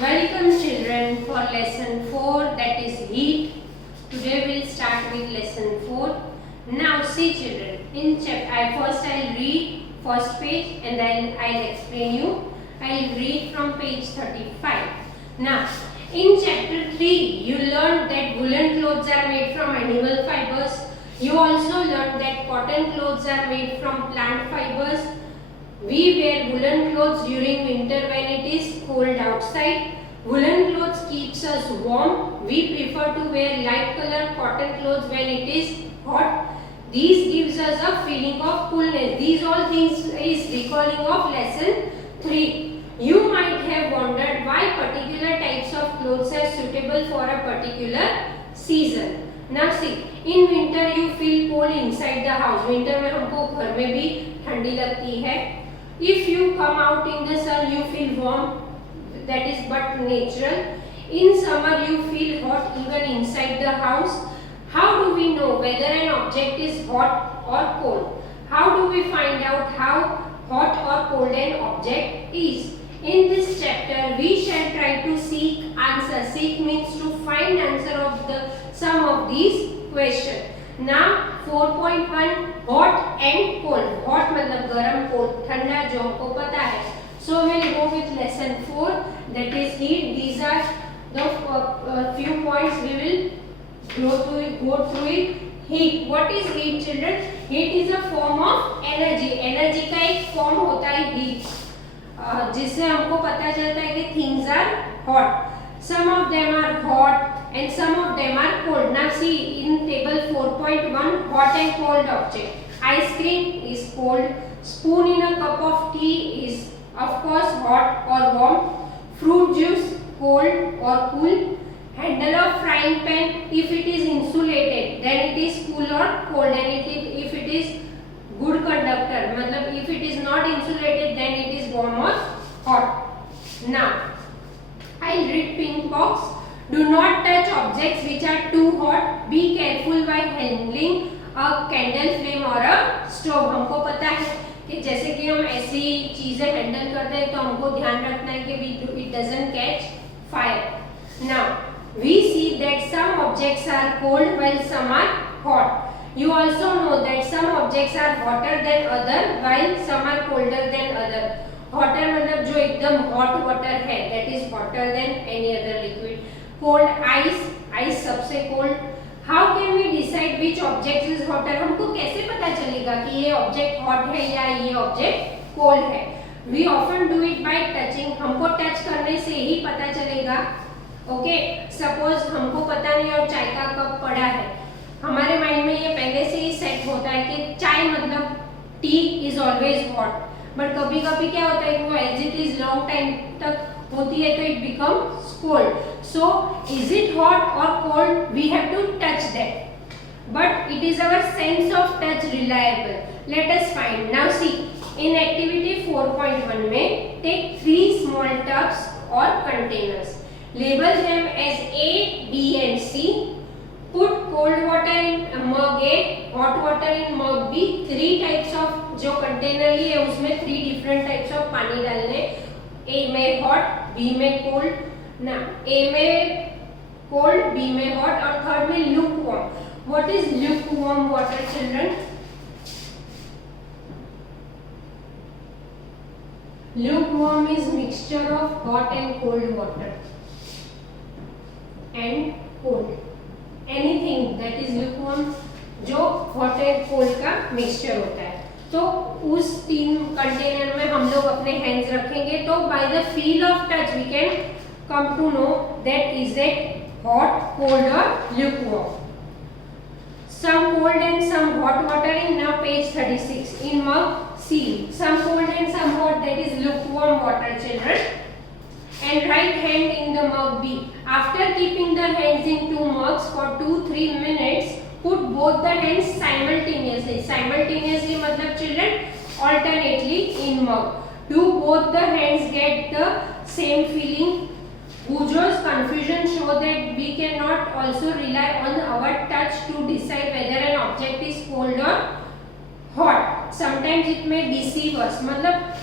Welcome children for lesson 4, that is heat. Today we'll start with lesson 4. Now see children, in chapter I'll read first page and then I'll explain you. I'll read from page 35. Now in chapter 3 you learned that woolen clothes are made from animal fibers. You also learned that cotton clothes are made from plant fibers. We wear woolen clothes during winter when it is cold outside. Woolen clothes keeps us warm. We prefer to wear light colored cotton clothes when it is hot. These gives us a feeling of coolness. These all things is recalling of lesson 3. You might have wondered why particular types of clothes are suitable for a particular season. Now see, in winter you feel cold inside the house. Winter में हमको घर में भी ठंडी लगती है. If you come out in the sun, you feel warm. That is but natural. In summer, you feel hot even inside the house. How do we know whether an object is hot or cold? How do we find out how hot or cold an object is? In this chapter, we shall try to seek answer. Seek means to find answer of some of these questions. Now 4.1 hot and cold. Hot मतलब गरम, cold ठंडा, जो हमको पता है. So we'll go with lesson 4, that is heat. These are the few points we will go through it. Heat. What is heat, children? Heat is a form of energy. Energy का एक form होता है heat, जिससे हमको पता चलता है कि things are hot. Some of them are hot and some of them are cold. Now see in table 4.1, hot and cold object. Ice cream is cold. Spoon in a cup of tea is of course hot or warm. Fruit juice cold or cool. Handle of frying pan, if it is insulated then it is cool or cold, and if it is good conductor, मतलब if it is not insulated then it is warm or hot. Now I'll read pink box. Do not touch objects which are too hot. Be careful while handling a candle flame or a stove. हमको पता है कि जैसे कि हम ऐसी चीजें handle करते हैं तो हमको ध्यान रखना है कि it doesn't catch fire. Now we see that some objects are cold while some are hot. You also know that some objects are hotter than other while some are colder than other. Hotter मतलब जो एकदम hot water है, that is hotter than any other liquid. Cold ice सबसे cold. How can we decide which object is hotter? हमको कैसे पता चलेगा कि ये object hot है या ये object cold है? We often do it by touching. हमको touch करने से ही पता चलेगा. Okay, suppose हमको पता नहीं और चाय का कप पड़ा है. हमारे माइंड में ये पहले से ही सेट होता है कि चाय मतलब tea is always hot. But कभी कभी क्या होता है कि वो as it is long time तक होती है तो it becomes cold. So is it hot और cold, we have to touch that, but it is our sense of touch reliable. Let us find. Now see in activity 4.1 में take 3 small tubs और containers. Label them as A, B and C. Put cold water in mug A, hot water in mug B. 3 types of जो container लिए उसमें 3 different types of पानी डालने. A में hot, B में cold. ना A में cold, B में hot और थर्ड में lukewarm. What is lukewarm water, children? Lukewarm is mixture of hot and cold water. And cold. Anything that is lukewarm जो hot and cold का mixture होता है. तो उस 3 कंटेनर में हम लोग अपने हैंड्स रखेंगे तो by the feel of touch we can come to know that is it hot, cold or lukewarm. Some cold and some hot water in now page 36 in mug C. Some cold and some hot, that is lukewarm water, children. And right hand in the mug B. After keeping the hands in 2 mugs for 2-3 minutes, put both the hands simultaneously. Simultaneously मतलब children alternately in mug. Do both the hands get the same feeling? Bujo's confusion show that we cannot also rely on our touch to decide whether an object is cold or hot. Sometimes it may deceive us. मतलब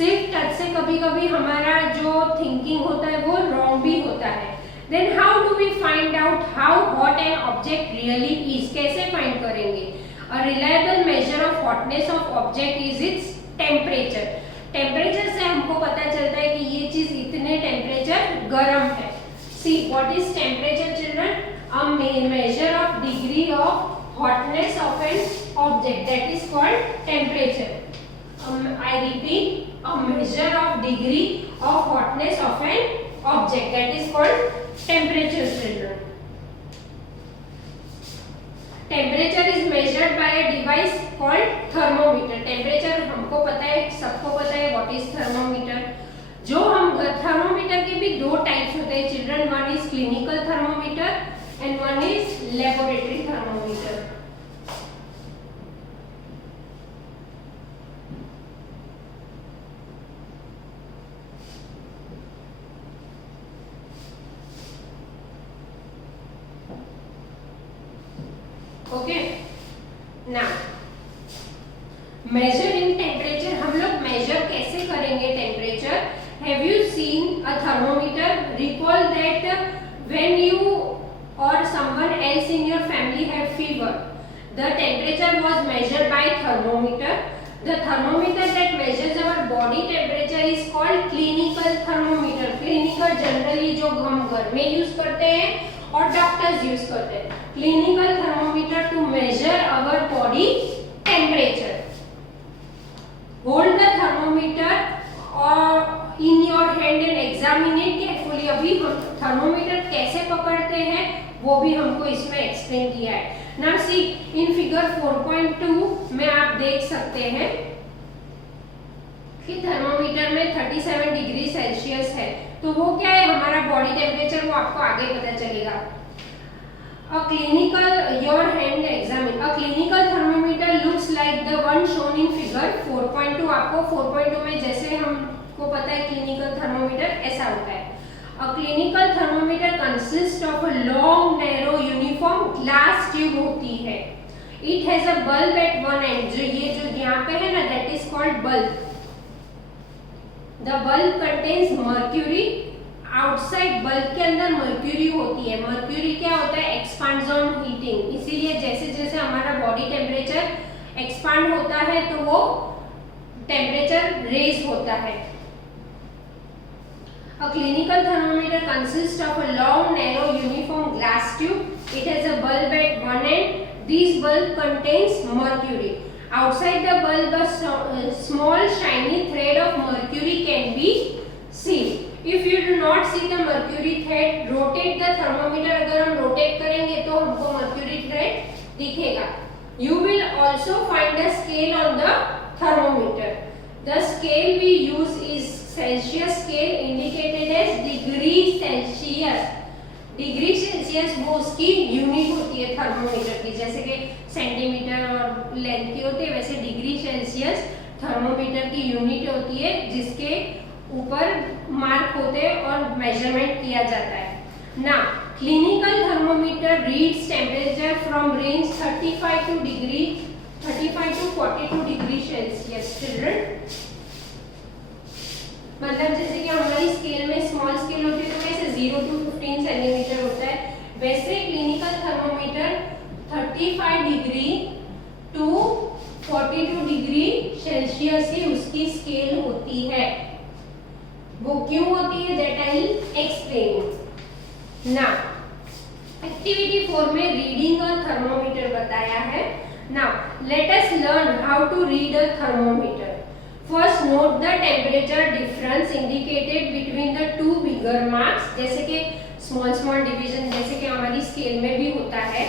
सिर्फ touch से कभी कभी हमारा जो thinking होता है वो रॉन्ग भी होता है। Then how do we find out how hot an object really is, कैसे फाइंड करेंगे? A reliable measure of hotness of object is its temperature. Temperature से हमको पता चलता है कि ये चीज इतने टेम्परेचर गर्म है। See what is temperature children? A measure of degree of hotness of an object, that is called temperature. I repeat, a measure of degree of hotness of an object, that is called temperature children. Temperature is measured by a device called thermometer. Temperature हमको पता है, सबको पता है what is thermometer. जो हम thermometer के भी दो टाइप्स होते हैं children, one is clinical thermometer and one is laboratory thermometer. Okay, now measuring temperature, हम लोग measure कैसे करेंगे temperature? Have you seen a thermometer? Recall that when you or someone else in your family have fever, the temperature was measured by thermometer. The thermometer that measures our body temperature is called clinical thermometer. Clinical generally जो हम घर में use करते हैं और doctors use करते हैं। Clinical thermometer to measure our body temperature. Hold the thermometer or in your hand and examine it carefully. अभी हम थर्मोमीटर कैसे पकड़ते हैं वो भी हमको इसमें एक्सप्लेन किया है। Now see in figure 4.2 में आप देख सकते हैं कि थर्मोमीटर में 37 डिग्री सेल्सियस है, तो वो क्या है हमारा बॉडी टेम्परेचर, वो आपको आगे पता चलेगा। A clinical, your hand examine. A clinical thermometer looks like the one shown in figure 4.2. आपको 4.2 में जैसे हमको पता है क्लिनिकल थर्मोमीटर ऐसा होता है। A clinical thermometer consists of a long, narrow, uniform glass tube होती है। It has a bulb at one end. जो ये जो यहाँ पे है ना, that is called bulb. The bulb contains mercury. Outside bulb के अंदर मर्क्यूरी होती है। मर्क्यूरी क्या होता है? Expands on heating. इसीलिए जैसे जैसे हमारा बॉडी टेम्परेचर एक्सपांड होता है तो वो टेम्परेचर रेज होता है। A clinical thermometer consists of a long, narrow, uniform glass tube. It has a bulb at one end. This bulb contains mercury. Outside the bulb, a small shiny thread of mercury can be seen. If you do not see the mercury thread, rotate the thermometer. अगर हम rotate करेंगे तो हमको mercury thread दिखेगा. You will also find a scale on the thermometer. The scale we use is Celsius scale, indicated as degree Celsius. Degree Celsius वो उसकी unit होती है थर्मोमीटर की, जैसे कि सेंटीमीटर और लेंथ की होती है, वैसे डिग्री सेल्सियस थर्मोमीटर की यूनिट होती है जिसके ऊपर मार्क होते हैं और मेजरमेंट किया जाता है ना। Clinical thermometer reads temperature from range 35 to 42 degree Celsius. Children मतलब जैसे कि हमारी स्केल में स्मॉल स्केल होती है तो वैसे 0 to 15 सेंटीमीटर होता है, वैसे clinical thermometer 35 degree to 42 degree Celsius ही उसकी स्केल होती है। वो क्यों होती है दैट आई विल एक्सप्लेन ना। एक्टिविटी 4 में रीडिंग अ थर्मोमीटर बताया है। Now let us learn how to read a thermometer. First note the temperature difference indicated between the two bigger marks, जैसे कि स्मॉल डिवीजन जैसे कि हमारी स्केल में भी होता है।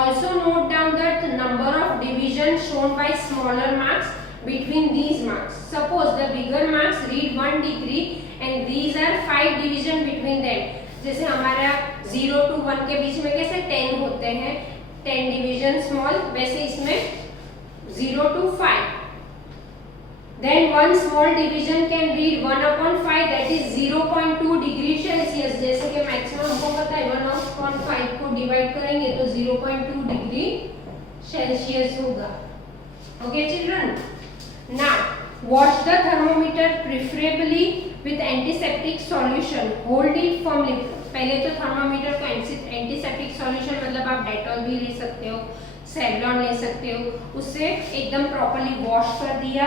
Also note down the number of division shown by smaller marks between these marks. Suppose the bigger marks read 1 degree and these are 5 division between them. जैसे हमारा 0 to 1 के बीच में कैसे 10 होते हैं, 10 डिवीजन स्मॉल, वैसे इसमें 0 to 5. Then one small division can read 1/5, that is 0.2 degree Celsius. जैसे कि मैक्सिमम हमको पता है 1/5 को डिवाइड करेंगे तो 0.2 डिग्री सेल्सियस होगा। Okay children? Now Wash the thermometer preferably with antiseptic solution. Hold it firmly. पहले तो थर्मोमीटर को एंटीसेप्टिक सॉल्यूशन मतलब आप डेटॉल भी ले सकते हो, सेवलॉन ले सकते हो, उससे एकदम प्रॉपर्ली वॉश कर दिया.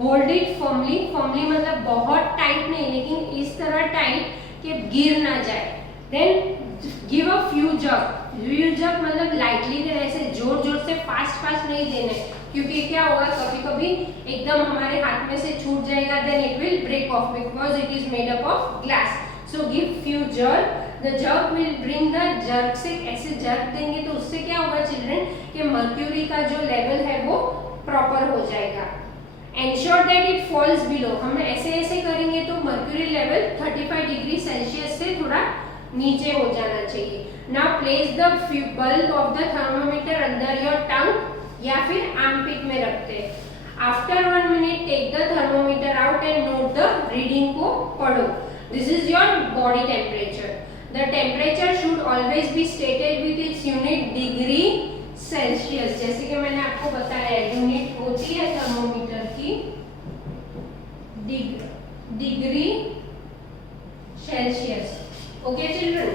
Hold it firmly. फर्मली मतलब बहुत टाइट नहीं, लेकिन इस तरह टाइट कि गिर ना जाए. देन गिव अ फ्यू जग मतलब लाइटली देना, ऐसे जोर जोर से फास्ट नहीं देना है, क्योंकि क्या होगा कभी कभी एकदम हमारे हाथ में से छूट जाएगा, then it will break off because it is made up of glass. So give few jerk. The jerk will bring the jerk से ऐसे जर्क देंगे तो उससे क्या होगा चिल्ड्रन कि मर्क्यूरी का जो लेवल है वो प्रॉपर हो जाएगा. Ensure that it falls below. हम ऐसे करेंगे तो मर्क्यूरी लेवल 35 डिग्री सेल्सियस से थोड़ा नीचे हो जाना चाहिए. Now place the bulb of the thermometer under your tongue या फिर आर्मपिट में रखते हैं. After 1 minute take the thermometer out and note the reading को पढ़ो. This is your body temperature. The temperature should always be stated with its unit degree Celsius. जैसे कि मैंने आपको बताया यूनिट होती है थर्मोमीटर की degree Celsius. Okay children,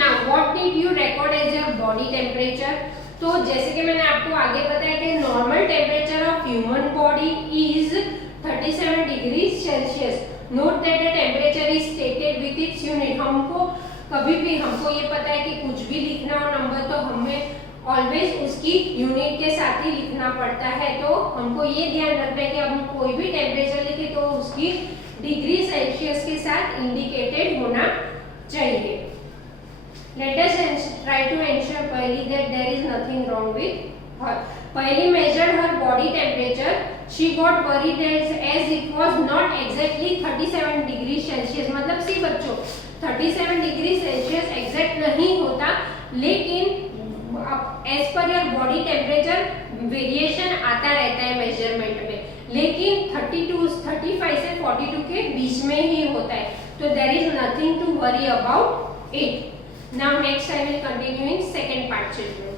now what did you record as your body temperature? तो जैसे कि मैंने आपको आगे बताया कि normal temperature of human body is 37 degree Celsius. Note that the temperature is stated with its unit. हमको कभी भी हमको ये पता है कि कुछ भी लिखना हो नंबर तो हमें ऑलवेज उसकी यूनिट के साथ ही लिखना पड़ता है. तो हमको ये ध्यान रखना है कि हम कोई भी टेम्परेचर लिखे तो उसकी डिग्री सेल्सियस के साथ इंडिकेटेड होना चाहिए. Let us try to ensure Paheli that there is nothing wrong with her. Paheli measured her body temperature. She got worried as it was not exactly 37 degree Celsius. मतलब सी बच्चों 37 degree Celsius exact नहीं होता, लेकिन as per your body temperature variation आता रहता है measurement में, लेकिन 35 से 42 के बीच में ही होता है. तो there is nothing to worry about it. Now next I will continue in second part children.